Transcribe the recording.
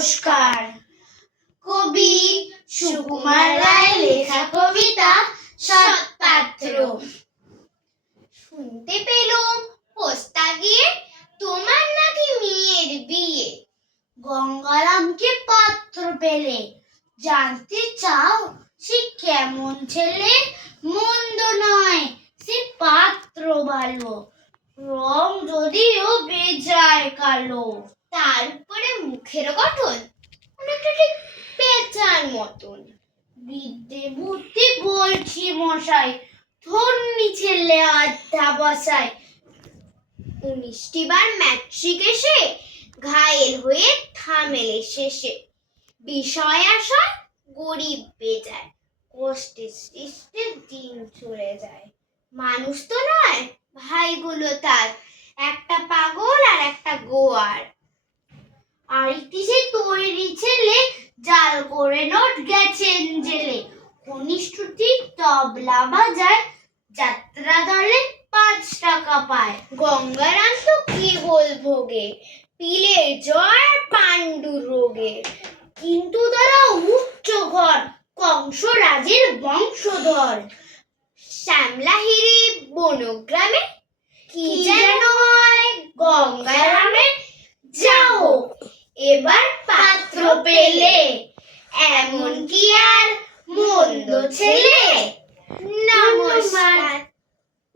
নমস্কার। কবি সুকুমার রায়ের লেখা কবিতা সৎপাত্র। শুনতে পেলুম পোস্তা গিয়ে তোমার নাকি মেয়ের বিয়ে। গঙ্গারামকে পাত্র পেলে জানতে চাও সে কেমন ছেলে? মন্দ নয় সে পাত্র ভালো, রং যদিও বেজায় কালো। তার উপরে মুখের গঠন অনেকটা ঠিক পেঁচার মতন। বিদ্যে বুদ্ধি বলছি মশাই, ধন্যি ছেলে আড্ডা বসায়। 19টি বার ম্যাট্রিক এসে ঘায়েল হয়ে থামেলে শেষে। বিষয় আশয় গরিব বেজায়, কষ্টে সৃষ্টে দিন চলে যায়। মানুষ তো নয় ভাইগুলো তার, একটা পাগল আর একটা গোয়ার। আরেকটি সে তৈরি ছেলে, জাল করে নোট গেছেন জেলে। কনিষ্ঠটি তবলা বাজায়, যাত্রা দলে 5 টাকা পায়। গঙ্গারাম তো কেবল ভোগে পিলের জ্বর পাণ্ডু রোগে। কিন্তু তারা উচ্চ ঘর, কংস রাজের বংশধর। শ্যামলাহিরি বনগ্রামে কি যেন হয় গঙ্গারামের, যাও এবার পাত্র পেলে, এমন কি আর মন্দ ছেলে? নমস্কার।